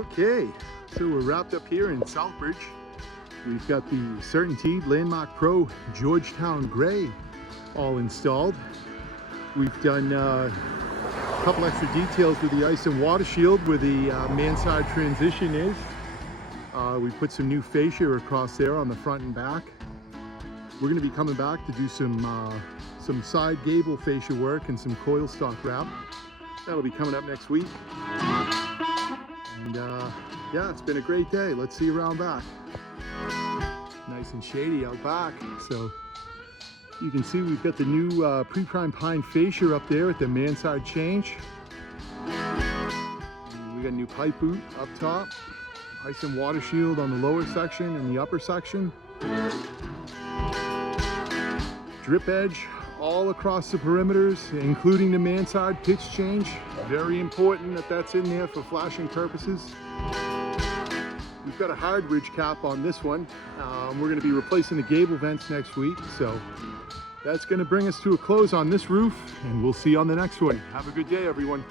Okay, so we're wrapped up here in Southbridge. We've got the Certainteed Landmark Pro Georgetown Gray all installed. We've done a couple extra details with the ice and water shield where the mansard transition is. We put some new fascia across there on the front and back. We're going to be coming back to do some side gable fascia work and some coil stock wrap. That'll be coming up next week. And yeah, it's been a great day. Let's see you around back. Nice and shady out back. So you can see we've got the new pre-prime pine fascia up there at the mansard change. And we got a new pipe boot up top. Ice and water shield on the lower section and the upper section. Drip edge all across the perimeters, including the mansard pitch change. Very important that that's in there for flashing purposes. We've got a hard ridge cap on this one. We're going to be replacing the gable vents next week, so that's going to bring us to a close on this roof, and we'll see you on the next one. Have a good day, everyone.